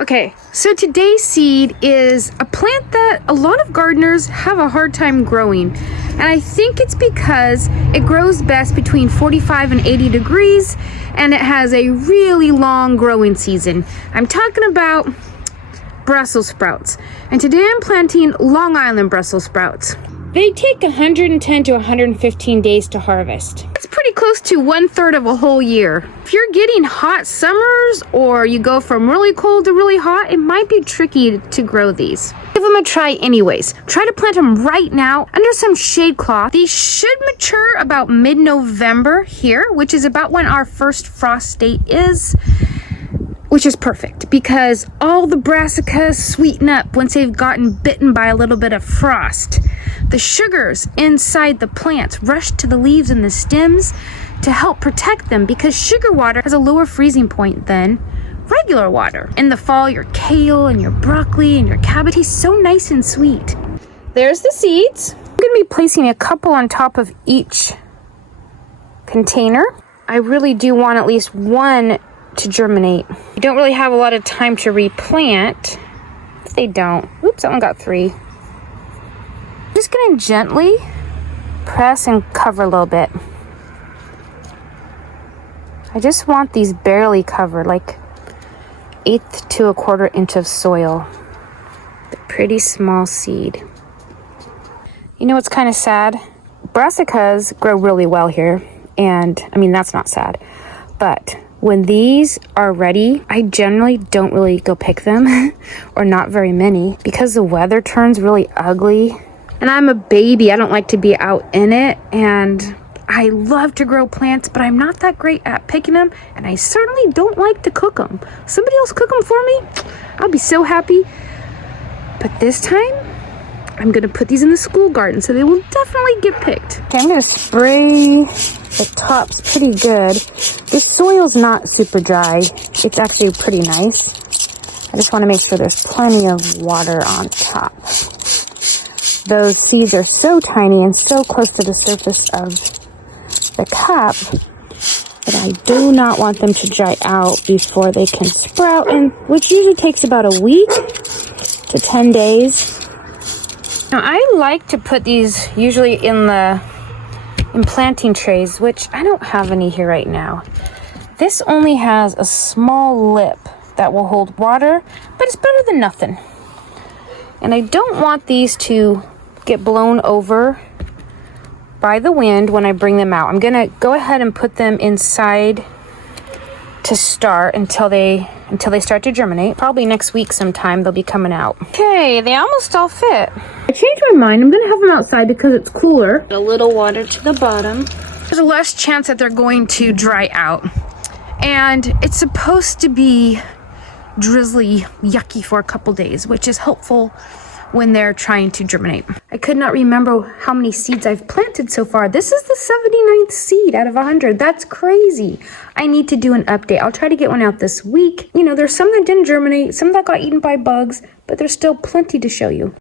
Okay, so today's seed is a plant that a lot of gardeners have a hard time growing. And I think it's because it grows best between 45 and 80 degrees and it has a really long growing season. I'm talking about Brussels sprouts. And today I'm planting Long Island Brussel sprouts. They take 110 to 115 days to harvest. It's pretty close to 1/3 of a whole year. If you're getting hot summers or you go from really cold to really hot, it might be tricky to grow these. Give them a try anyways. Try to plant them right now under some shade cloth. These should mature about mid-November here, which is about when our first frost date is. Which is perfect because all the brassicas sweeten up once they've gotten bitten by a little bit of frost. The sugars inside the plants rush to the leaves and the stems to help protect them because sugar water has a lower freezing point than regular water. In the fall, your kale and your broccoli and your cabbage taste so nice and sweet. There's the seeds. I'm gonna be placing a couple on top of each container. I really do want at least one to germinate. You don't really have a lot of time to replant. If they don't. Oops, that one got 3. I'm just gonna gently press and cover a little bit. I just want these barely covered, like 1/8 to 1/4 inch of soil. A pretty small seed. You know what's kind of sad? Brassicas grow really well here, and I mean that's not sad, but when these are ready, I generally don't really go pick them, or not very many, because the weather turns really ugly. And I'm a baby, I don't like to be out in it, and I love to grow plants, but I'm not that great at picking them, and I certainly don't like to cook them. Somebody else cook them for me, I'll be so happy. But this time, I'm gonna put these in the school garden, so they will definitely get picked. Okay, I'm gonna spray the tops pretty good. This soil's not super dry. It's actually pretty nice. I just want to make sure there's plenty of water on top. Those seeds are so tiny and so close to the surface of the cup that I do not want them to dry out before they can sprout, and which usually takes about a week to 10 days. Now, I like to put these usually in planting trays, which I don't have any here right now. This only has a small lip that will hold water, but it's better than nothing. And I don't want these to get blown over by the wind when I bring them out. I'm gonna go ahead and put them inside to start until they start to germinate. Probably next week sometime they'll be coming out. Okay, they almost all fit. I changed my mind. I'm gonna have them outside because it's cooler. A little water to the bottom. There's a less chance that they're going to dry out. And it's supposed to be drizzly, yucky for a couple days, which is helpful when they're trying to germinate. I could not remember how many seeds I've planted so far. This is the 79th seed out of 100. That's crazy. I need to do an update. I'll try to get one out this week. You know, there's some that didn't germinate, some that got eaten by bugs, but there's still plenty to show you.